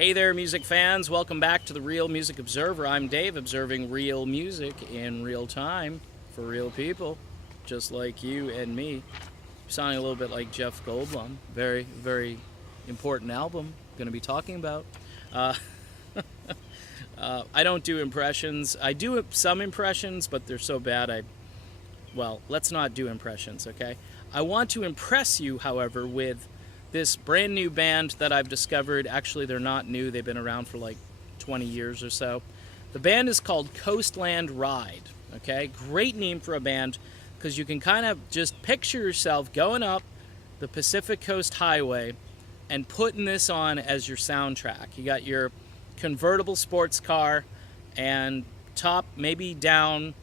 Hey there, music fans. Welcome back to the Real Music Observer. I'm Dave, observing real music in real time for real people, just like you and me. Sounding a little bit like Jeff Goldblum. Very, very important album going to be talking about. Uh, I don't do impressions. I do some impressions, but they're so bad well, let's not do impressions, okay? I want to impress you, however, with this brand new band that I've discovered. Actually, they're not new. They've been around for like 20 years or so. The band is called Coastland Ride, okay? Great name for a band because you can kind of just picture yourself going up the Pacific Coast Highway and putting this on as your soundtrack. You got your convertible sports car and top maybe down.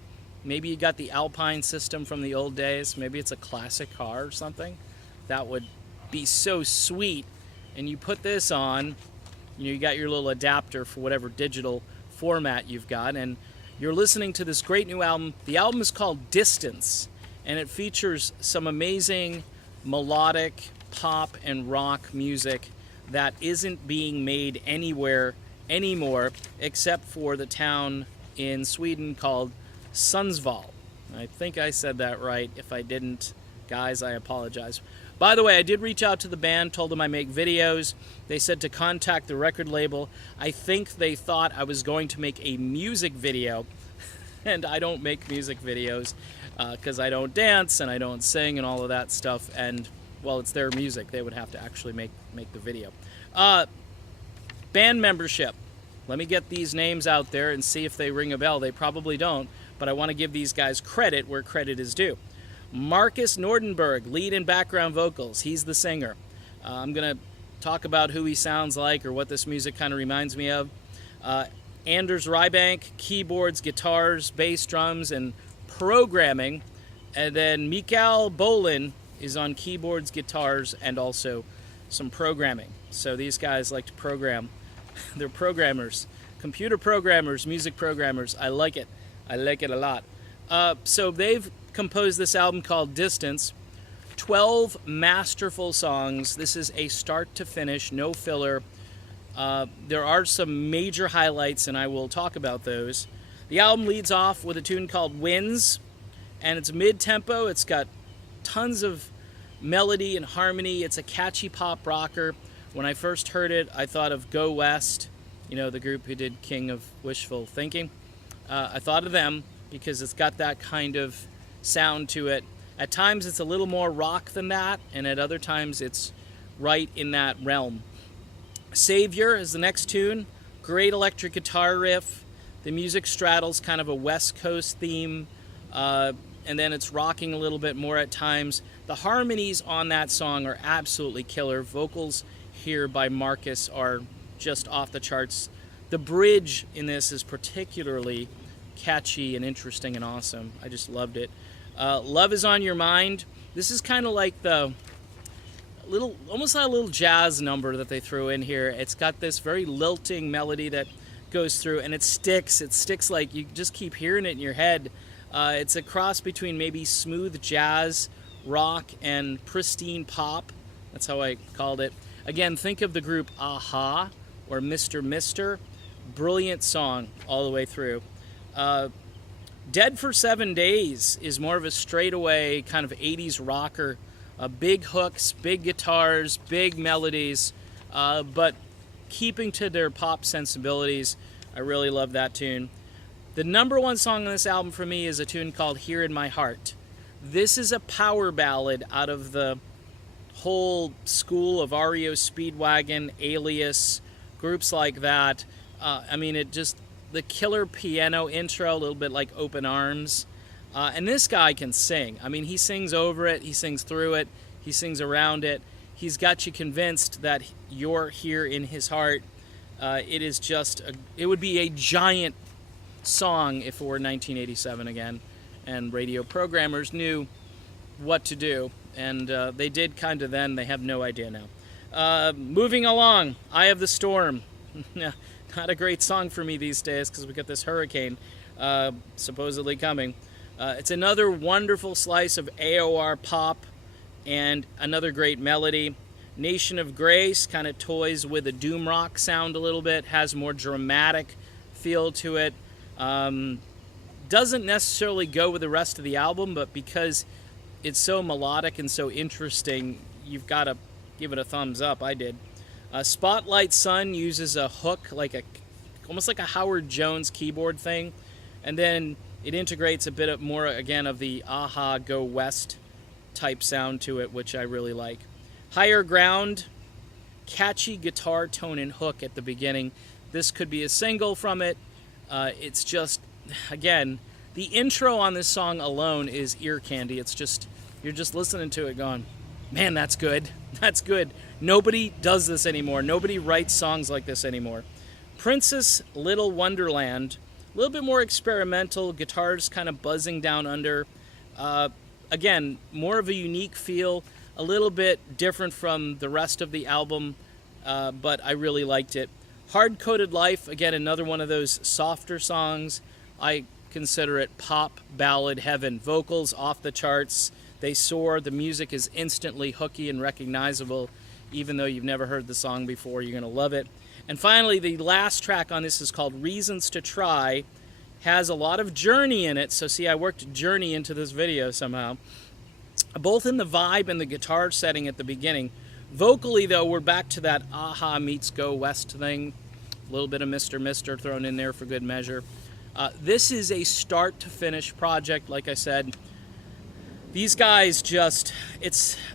Maybe you got the Alpine system from the old days. Maybe it's a classic car or something. That would be so sweet. And you put this on, you got your little adapter for whatever digital format you've got, and you're listening to this great new album. The album is called Distance, and it features some amazing melodic pop and rock music that isn't being made anywhere anymore except for the town in Sweden called Sundsvall. I think I said that right. If I didn't, guys, I apologize. By the way, I did reach out to the band, told them I make videos. They said to contact the record label. I think they thought I was going to make a music video, and I don't make music videos because I don't dance and I don't sing and all of that stuff. And, well, it's their music. They would have to actually make the video. Band membership. Let me get these names out there and see if they ring a bell. They probably don't, but I want to give these guys credit where credit is due. Marcus Nordenberg, lead and background vocals. He's the singer. I'm going to talk about who he sounds like or what this music kind of reminds me of. Anders Rybank, keyboards, guitars, bass, drums, and programming. And then Mikael Bolin is on keyboards, guitars, and also some programming. So these guys like to program. They're programmers, computer programmers, music programmers. I like it. I like it a lot. So they've composed this album called Distance. 12 masterful songs. This is a start to finish, no filler. There are some major highlights, and I will talk about those. The album leads off with a tune called Winds, and it's mid-tempo. It's got tons of melody and harmony. It's a catchy pop rocker. When I first heard it, I thought of Go West, the group who did King of Wishful Thinking. I thought of them because it's got that kind of sound to it. At times it's a little more rock than that, and at other times it's right in that realm. Savior is the next tune. Great electric guitar riff. The music straddles kind of a West Coast theme, and then it's rocking a little bit more at times. The harmonies on that song are absolutely killer. Vocals here by Marcus are just off the charts. The bridge in this is particularly catchy and interesting and awesome. I just loved it. Love Is On Your Mind. This is kind of like almost like a little jazz number that they threw in here. It's got this very lilting melody that goes through, and it sticks. It sticks like you just keep hearing it in your head. It's a cross between maybe smooth jazz, rock, and pristine pop. That's how I called it. Again, think of the group Aha or Mr. Mister. Brilliant song all the way through. Dead for 7 Days is more of a straightaway kind of 80s rocker. Big hooks, big guitars, big melodies, but keeping to their pop sensibilities. I really love that tune. The number one song on this album for me is a tune called Here in My Heart. This is a power ballad out of the whole school of REO Speedwagon, Alias, groups like that. The killer piano intro, a little bit like Open Arms. And this guy can sing. He sings over it, he sings through it, he sings around it. He's got you convinced that you're here in his heart. It would be a giant song if it were 1987 again, and radio programmers knew what to do. And they did kind of then, they have no idea now. Moving along, Eye of the Storm. Not a great song for me these days because we got this hurricane supposedly coming. It's another wonderful slice of AOR pop and another great melody. Nation of Grace kind of toys with a doom rock sound a little bit, has more dramatic feel to it. Doesn't necessarily go with the rest of the album, but because it's so melodic and so interesting, you've got to give it a thumbs up. I did. Spotlight Sun uses a hook, almost like a Howard Jones keyboard thing, and then it integrates a bit more, again, of the Aha Go West type sound to it, which I really like. Higher Ground, catchy guitar tone and hook at the beginning. This could be a single from it. It's just, again, the intro on this song alone is ear candy. It's just, you're just listening to it going, man, that's good. That's good. Nobody does this anymore. Nobody writes songs like this anymore. Princess Little Wonderland, a little bit more experimental, guitars kind of buzzing down under. Again, more of a unique feel, a little bit different from the rest of the album, but I really liked it. Hard-Coded Life, again, another one of those softer songs. I consider it pop ballad heaven. Vocals off the charts. They soar. The music is instantly hooky and recognizable. Even though you've never heard the song before, you're going to love it. And finally, the last track on this is called Reasons to Try. Has a lot of Journey in it. So see, I worked Journey into this video somehow. Both in the vibe and the guitar setting at the beginning. Vocally, though, we're back to that Aha meets Go West thing. A little bit of Mr. Mister thrown in there for good measure. This is a start-to-finish project, like I said. These guys just,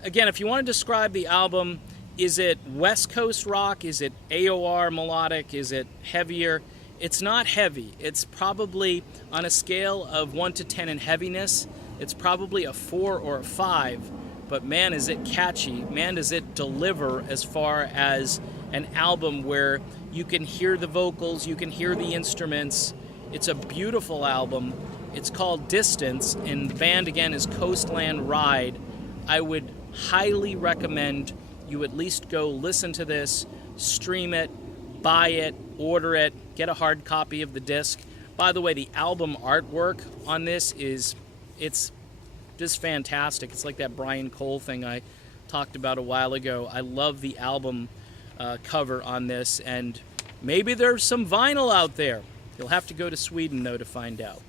again, if you want to describe the album, is it West Coast rock? Is it AOR melodic? Is it heavier? It's not heavy. It's probably, on a scale of 1 to 10 in heaviness, it's probably a 4 or a 5. But man, is it catchy. Man, does it deliver as far as an album where you can hear the vocals, you can hear the instruments. It's a beautiful album. It's called Distance, and the band, again, is Coastland Ride. I would highly recommend you at least go listen to this, stream it, buy it, order it, get a hard copy of the disc. By the way, the album artwork on this it's just fantastic. It's like that Brian Cole thing I talked about a while ago. I love the album cover on this, and maybe there's some vinyl out there. You'll have to go to Sweden, though, to find out.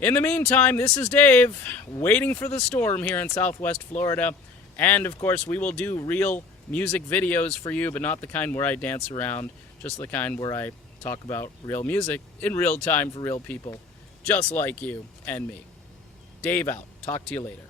In the meantime, this is Dave, waiting for the storm here in Southwest Florida. And, of course, we will do real music videos for you, but not the kind where I dance around, just the kind where I talk about real music in real time for real people, just like you and me. Dave out. Talk to you later.